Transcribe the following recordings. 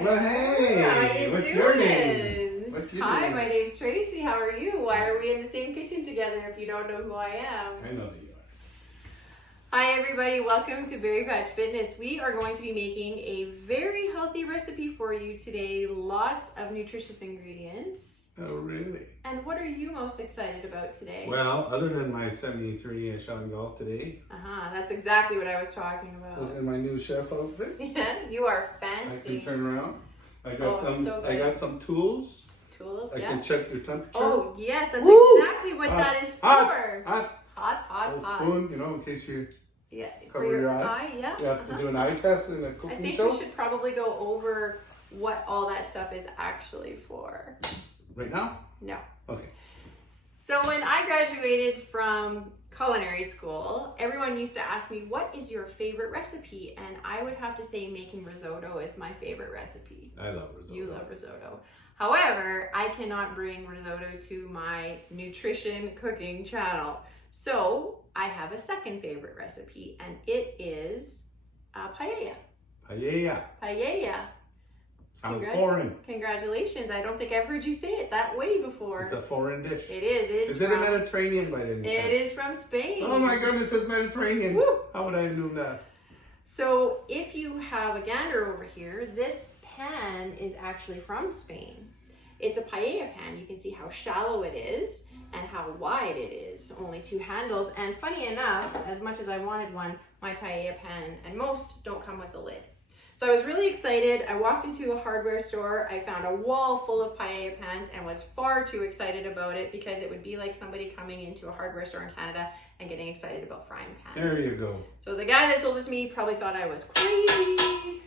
Well, hey, How you what's doing? your name? What's your Hi, name? my name's Tracy. How are you? Why are we in the same kitchen together if you don't know who I am? I know that you are. Hi everybody, welcome to Berry Patch Fitness. We are going to be making a very healthy recipe for you today. Lots of nutritious ingredients. Oh, really? And what are you most excited about today? Well, other than my 73 shot in golf today. That's exactly what I was talking about. And my new chef outfit. Yeah, you are I fancy. can turn around. I got so I good. got some tools. Tools, I yeah. can check your temperature. Oh, yes, that's Woo! exactly what that is for. Hot. A spoon, you know, in case you Yeah, cover for your eye. Yeah. You have to do an eye test in a I cooking think show. we should probably go over what all that stuff is actually for. Right now? No. Okay. So when I graduated from culinary school, everyone used to ask me, what is your favorite recipe? And I would have to say making risotto is my favorite recipe. I love risotto. You love risotto. However, I cannot bring risotto to my nutrition cooking channel. So I have a second favorite recipe, and it is paella. Paella. Paella. Sounds foreign. Congratulations. I don't think I've heard you say it that way before. It's a foreign dish. It is. Is it a Mediterranean by any chance? It is from Spain. Oh my goodness, it's Mediterranean. Woo! How would I have known that? So if you have a gander over here, this pan is actually from Spain. It's a paella pan. You can see how shallow it is and how wide it is. Only two handles. And funny enough, as much as I wanted one, my paella pan and most don't come with a lid. So I was really excited. I walked into a hardware store. I found a wall full of paella pans and was far too excited about it because it would be like somebody coming into a hardware store in Canada and getting excited about frying pans. There you go. So the guy that sold it to me probably thought I was crazy,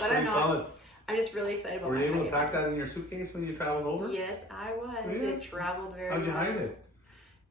but I'm not. Solid. I'm just really excited about Were my you able paella to pack pan. that in your suitcase when you traveled over? Yes, I was. Yeah. It traveled very How'd you well. hide it?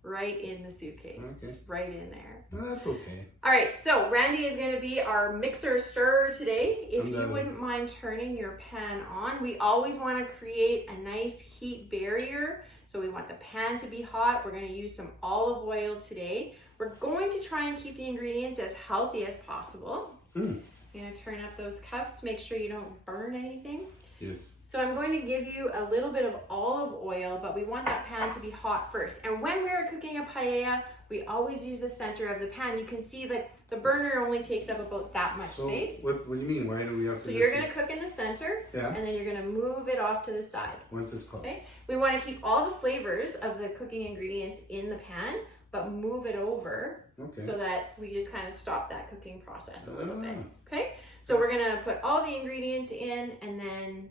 Right in the suitcase, Okay. just right in there. No, that's okay. All right, so Randy is going to be our mixer stirrer today. If I'm you done. wouldn't mind turning your pan on, we always want to create a nice heat barrier. So we want the pan to be hot. We're going to use some olive oil today. We're going to try and keep the ingredients as healthy as possible. Mm. You're going to turn up those cups, make sure you don't burn anything. Yes. So I'm going to give you a little bit of olive oil, but we want that pan to be hot first. And when we're cooking a paella, we always use the center of the pan. You can see that the burner only takes up about that much space. What do you mean? Why do we have to So you're going to cook in the center, Yeah. and then you're going to move it off to the side. What's this called? Okay? We want to keep all the flavors of the cooking ingredients in the pan, but move it over Okay. so that we just kind of stop that cooking process a little bit. Ah. Okay? So we're going to put all the ingredients in and then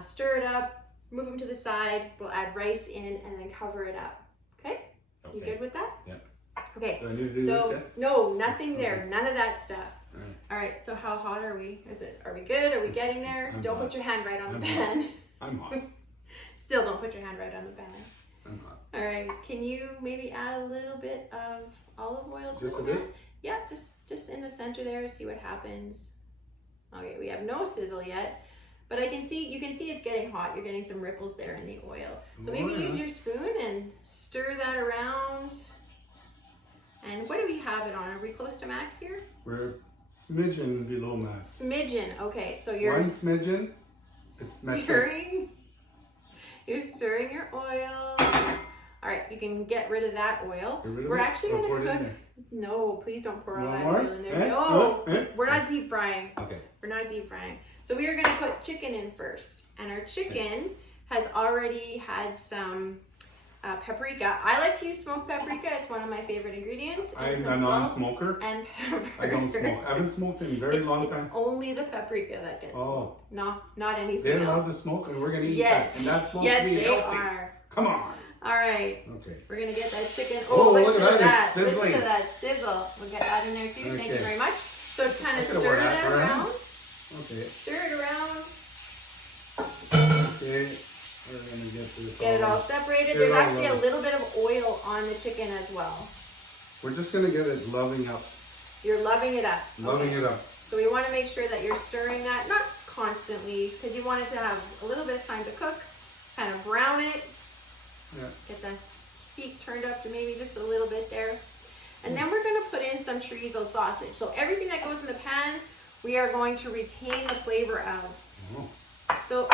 stir it up, move them to the side. We'll add rice in and then cover it up. Okay? You good with that? Yeah. Okay. Do I need to do this So yet? no, nothing there. None of that stuff. All right. All right. So how hot are we? Are we good? Are we getting there? I'm Don't hot. put your hand right on I'm the hot. pan. I'm hot. Still don't put your hand right on the pan. I'm hot. All right. Can you maybe add a little bit of olive oil to Just the a pan? bit? Yeah, just in the center there. See what happens. Okay, we have no sizzle yet, but you can see it's getting hot. You're getting some ripples there in the oil. So maybe use your spoon and stir that around. And what do we have it on? Are we close to max here? We're smidgen below max. Smidgen. Okay, so you're One smidgen. It's metric. stirring. You're stirring your oil. All right, you can get rid of that oil. Get rid of We're it actually or going pour to it in cook. there? No, please don't pour all No that more? oil in there. Eh? No, No? Eh? we're not deep frying. Okay. We're not deep frying. So we are going to put chicken in first. And our chicken has already had some paprika. I like to use smoked paprika. It's one of my favorite ingredients. And I'm some a salt non-smoker. and pepper. I don't smoke. I haven't smoked in a very long It's time. only the paprika that gets smoked. Not anything They're else. allowed to smoke, and we're going to eat Yes. that. And that's supposed Yes, to be they healthy. are. Come on. All right. Okay. We're going to get that chicken. Oh, look listen at to that. It's Listen sizzling. to that sizzle. We'll get that in there too. Thank you Okay. very much. So kind of I could've stir worn that that around. Okay. Stir it around. Okay. We're going to get this Get it all separated. Get it There's all actually a rolling. little bit of oil on the chicken as well. We're just going to get it loving up. You're loving it up. Loving Okay. it up. So we want to make sure that you're stirring that, not constantly, because you want it to have a little bit of time to cook. Kind of brown it. Yeah. Get the heat turned up to maybe just a little bit there. And then we're going to put in some chorizo sausage. So everything that goes in the pan, we are going to retain the flavor of. Oh. So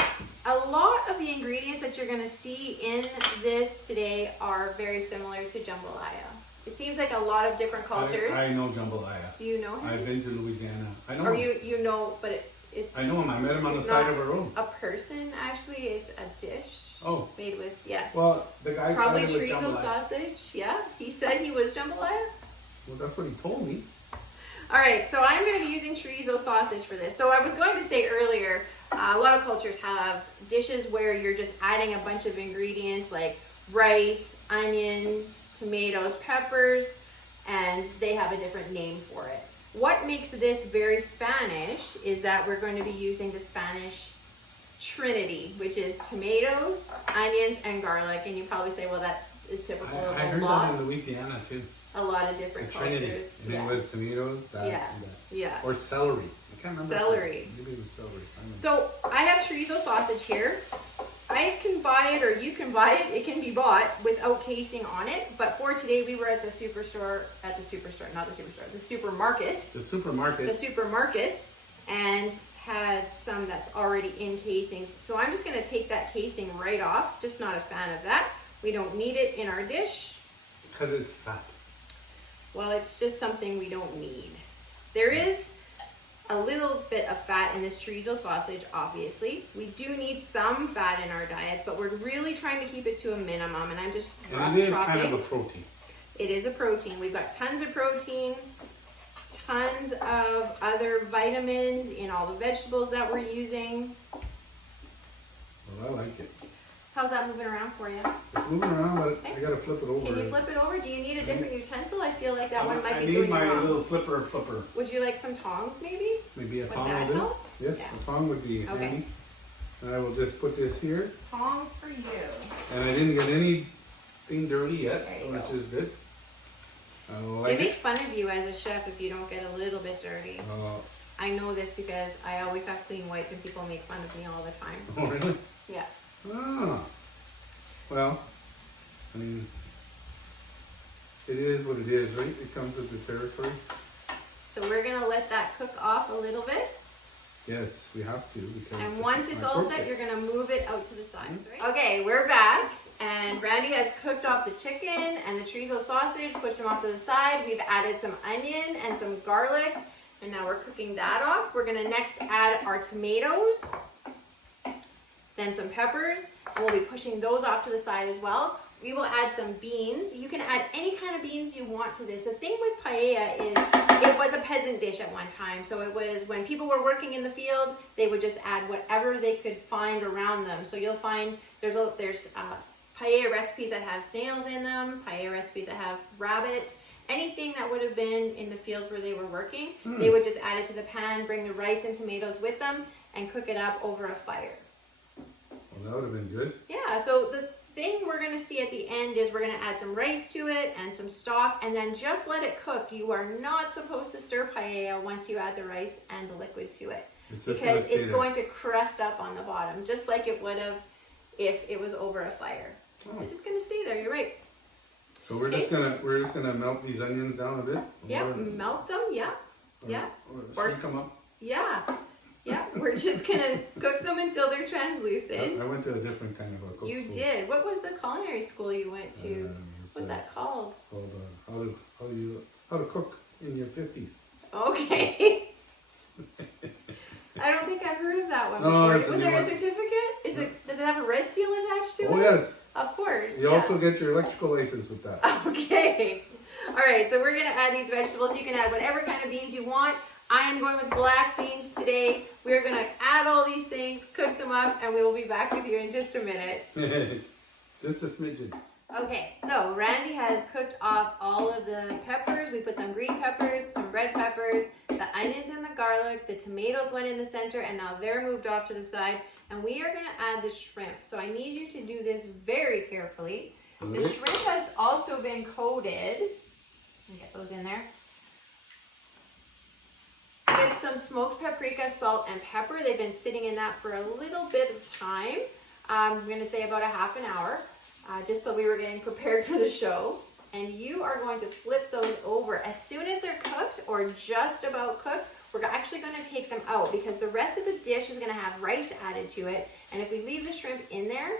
a lot of the ingredients that you're gonna see in this today are very similar to jambalaya. It seems like a lot of different cultures. I know jambalaya. Do you know him? I've been to Louisiana. I know Or him. you know, but it's... I know him. I met him on the it's side not of a road. a person, actually. It's a dish. Oh. Made with, yeah. Well, the guy Probably said it was chorizo jambalaya. sausage, yeah. He said he was jambalaya. Well, that's what he told me. All right, so I'm going to be using chorizo sausage for this. So I was going to say earlier, a lot of cultures have dishes where you're just adding a bunch of ingredients like rice, onions, tomatoes, peppers, and they have a different name for it. What makes this very Spanish is that we're going to be using the Spanish Trinity, which is tomatoes, onions, and garlic. And you probably say, well, that is typical of I heard that in Louisiana too. a lot of different The Trinity. cultures. And Yeah. it was tomatoes, that, Yeah. and that. Yeah. Or celery. I can't remember. Celery. Maybe it was celery. I don't know. So I have chorizo sausage here. I can buy it, or you can buy it. It can be bought without casing on it. But for today, we were at the supermarket, The supermarket. the supermarket, and had some that's already in casings. So I'm just going to take that casing right off. Just not a fan of that. We don't need it in our dish. Because it's fat. Well, it's just something we don't need. There is a little bit of fat in this chorizo sausage, obviously. We do need some fat in our diets, but we're really trying to keep it to a minimum, and I'm just And it is dropping. kind of a protein. It is a protein. We've got tons of protein, tons of other vitamins in all the vegetables that we're using. Well, I like it. How's that moving around for you? It's moving around, but I gotta flip it over. Can you flip it over? Do you need a different utensil? I feel like that one might be I doing need my you wrong. little flipper. Would you like some tongs, maybe? Maybe a Would tong that will do. help? Yes, Yeah. a tong would be Okay. handy. And I will just put this here. Tongs for you. And I didn't get anything dirty yet, There you which go. is good. I They like make it. fun of you as a chef if you don't get a little bit dirty. I know this because I always have clean whites and people make fun of me all the time. Oh, really? Yeah. Ah. Well, I mean, it is what it is, right? It comes with the territory. So we're gonna let that cook off a little bit. Yes, we have to because. And once it's my all birthday. set, you're gonna move it out to the sides, right? Okay, we're back. And Brandy has cooked off the chicken and the chorizo sausage, pushed them off to the side. We've added some onion and some garlic. And now we're cooking that off. We're gonna next add our tomatoes, then some peppers, and we'll be pushing those off to the side as well. We will add some beans. You can add any kind of beans you want to this. The thing with paella is it was a peasant dish at one time. So it was when people were working in the field, they would just add whatever they could find around them. So you'll find there's paella recipes that have snails in them, paella recipes that have rabbit. Anything that would have been in the fields where they were working, they would just add it to the pan, bring the rice and tomatoes with them, and cook it up over a fire. Well, that would have been good. Yeah, so the thing we're going to see at the end is we're going to add some rice to it and some stock, and then just let it cook. You are not supposed to stir paella once you add the rice and the liquid to it, It's just because gonna stay it's there. going to crust up on the bottom, just like it would have if it was over a fire. Oh. It's just going to stay there, you're right. So we're just gonna melt these onions down a bit. Yeah, melt them, yeah. Yeah. Or Or shrink them up. Yeah, yeah. We're just gonna cook them until they're translucent. I went to a different kind of a cook You school. did. What was the culinary school you went to? It's, What's that called? called how to cook in your 50s. Okay. I don't think I've heard of that one No, before. it's a Was new there a one. certificate? Does it have a red seal attached to it? Oh yes. Of course. You yeah. also get your electrical license with that. Okay. All right, so we're gonna add these vegetables. You can add whatever kind of beans you want. I am going with black beans today. We're gonna add all these things, cook them up, and we will be back with you in just a minute. Just a smidgen. Okay, so Randy has cooked off all of the peppers. We put some green peppers, some red peppers, the onions and the garlic. The tomatoes went in the center, and now they're moved off to the side. And we are gonna add the shrimp. So I need you to do this very carefully. The shrimp has also been coated. Let me get those in there. With some smoked paprika, salt, and pepper. They've been sitting in that for a little bit of time. I'm gonna say about a half an hour, just so we were getting prepared for the show. And you are going to flip those over. As soon as they're cooked or just about cooked, we're actually going to take them out because the rest of the dish is going to have rice added to it. And if we leave the shrimp in there,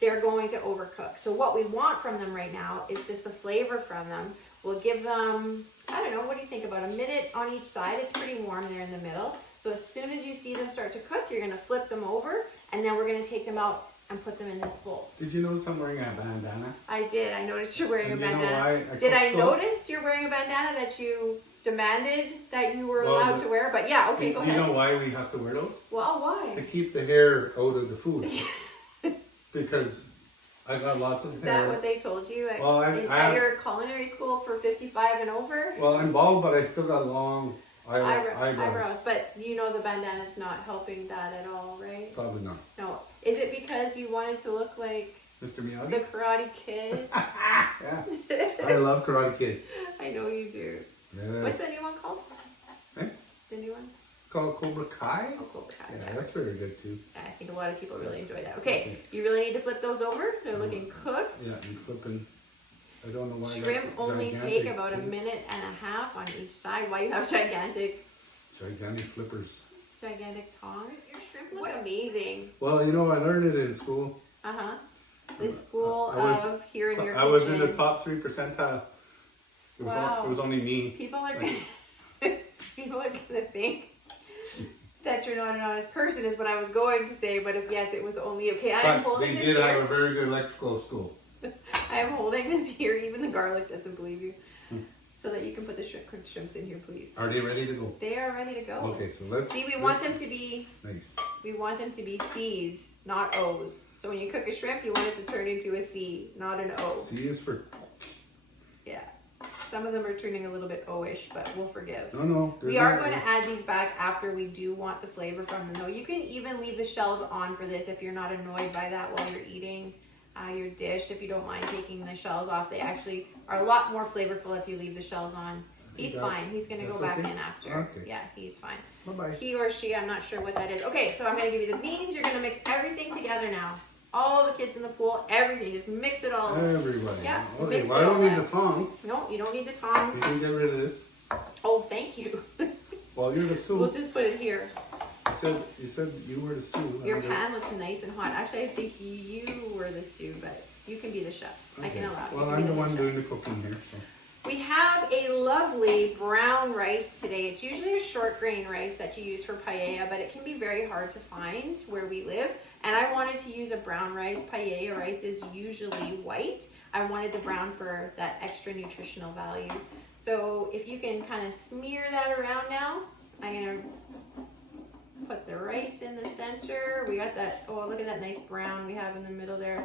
they're going to overcook. So what we want from them right now is just the flavor from them. We'll give them, I don't know, what do you think, about a minute on each side? It's pretty warm there in the middle. So as soon as you see them start to cook, you're going to flip them over, and then we're going to take them out and put them in this bowl. Did you notice I'm wearing a bandana? I did. I noticed you're wearing a And you know bandana. why Did I cooked notice you're wearing a bandana that you demanded that you were allowed to wear? But yeah, okay, go ahead. You know why we have to wear those? Well, why? To keep the hair out of the food. Because I got lots of Is hair. that what they told you at, Well, at your culinary school for 55 and over? Well, I'm bald, but I still got long eyebrows. But you know the bandana's not helping that at all, right? Probably not. No. Is it because you wanted to look like Mr. Miyagi? the Karate Kid? Yeah. I love Karate Kid. I know you do. Yes. What's the new one called? Eh? The new one? Called Cobra Kai? Oh, Cobra Kai. Yeah, that's very good too. I think a lot of people really enjoy that. Okay, you really need to flip those over. They're looking cooked. Yeah, and flipping. I don't know why. Shrimp only gigantic, take about a minute and a half on each side. Why you have gigantic flippers. Gigantic tongs? Your shrimp look amazing. Well, you know, I learned it in school. Uh-huh. The school of here in your I was in the kitchen. top 3 percentile. It was, Wow. it was only me. People are gonna think that you're not an honest person is what I was going to say, but if yes, it was only okay. I am But holding they this did here. have a very good electrical school. I am holding this here. Even the garlic doesn't believe you. So that you can put the cooked shrimps in here, please. Are they ready to go? They are ready to go. Okay, so let's See, we want them to be nice. We want them to be C's, not O's. So when you cook a shrimp, you want it to turn into a C, not an O. C is for Yeah. Some of them are turning a little bit O-ish, but we'll forgive. no. We are going to add these back after we do want the flavor from them. Though you can even leave the shells on for this if you're not annoyed by that while you're eating your dish. If you don't mind taking the shells off, they actually are a lot more flavorful if you leave the shells on. He's fine. He's going to go back in after. Okay. Yeah, he's fine. Bye-bye. He or she, I'm not sure what that is. Okay, so I'm going to give you the beans. You're going to mix everything together now. All the kids in the pool, everything. Just mix it all. Everybody. Yeah, Okay, mix well, it I don't all need up. the tongs. No, you don't need the You tongs. can get rid of this. Oh, thank you. Well, you're the sous. We'll just put it here. You said you were the sous. Your pan looks nice and hot. Actually, I think you were the sous, but you can be the chef. I can allow you. Well, to I'm be the one chef. doing the cooking here. So. We have a lovely brown rice today. It's usually a short grain rice that you use for paella, but it can be very hard to find where we live. And I wanted to use a brown rice. Paella rice is usually white. I wanted the brown for that extra nutritional value. So if you can kind of smear that around now, I'm gonna put the rice in the center. We got that, oh, look at that nice brown we have in the middle there.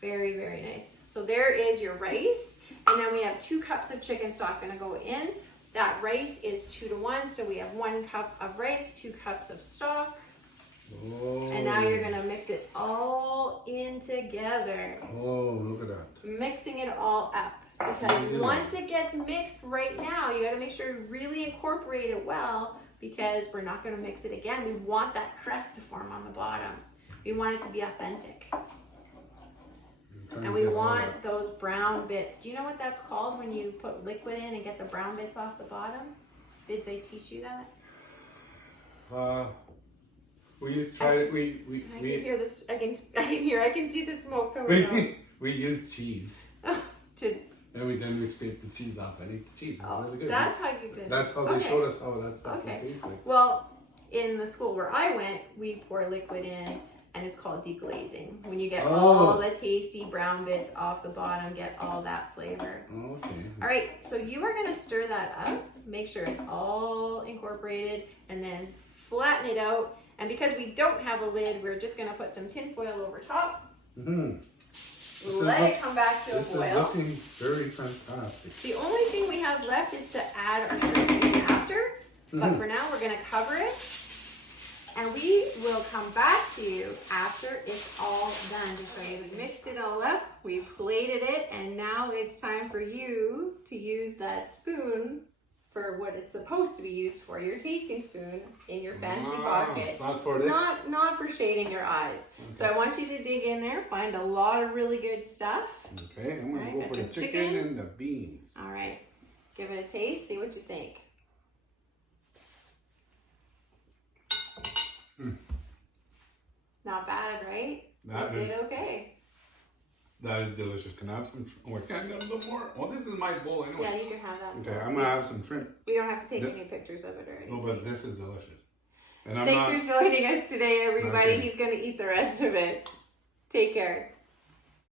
Very, very nice. So there is your rice. And then we have 2 cups of chicken stock gonna go in. That rice is 2-to-1. So we have 1 cup of rice, 2 cups of stock. Oh. And now you're gonna mix it all in together. Oh, look at that. Mixing it all up. Because once it gets mixed right now, you gotta make sure you really incorporate it well because we're not gonna mix it again. We want that crust to form on the bottom. We want it to be authentic. And we want those brown bits. Do you know what that's called when you put liquid in and get the brown bits off the bottom? Did they teach you that? We used to try it. I can hear this. I can see the smoke coming out. We used cheese. And we scraped the cheese off and ate the cheese. It was really good. That's how you did it. That's how they showed us how that stuff would taste like. Well, in the school where I went, we pour liquid in, and it's called deglazing. When you get all the tasty brown bits off the bottom, get all that flavor. Okay. All right, so you are gonna stir that up. Make sure it's all incorporated, and then flatten it out. And because we don't have a lid, we're just gonna put some tin foil over top. Let it come back to a boil. This is looking very fantastic. The only thing we have left is to add our shrimp in after. But for now, we're gonna cover it. And we will come back to you after it's all done. Just so we mixed it all up, we plated it, and now it's time for you to use that spoon for what it's supposed to be used for, your tasting spoon in your fancy pocket. It's not for this. Not for shading your eyes. Okay. So I want you to dig in there, find a lot of really good stuff. Okay, I'm gonna go for the chicken and the beans. All right, give it a taste, see what you think. Not bad, right? That You is, did okay. that is delicious. Can I have some? Oh, I can't get a little more. Well, this is my bowl anyway. Yeah, you can have that. Okay, I'm gonna have some shrimp. We don't have to take any pictures of it or anything. No, but this is delicious. And I'm Thanks not. for joining us today, everybody. Okay. He's going to eat the rest of it. Take care.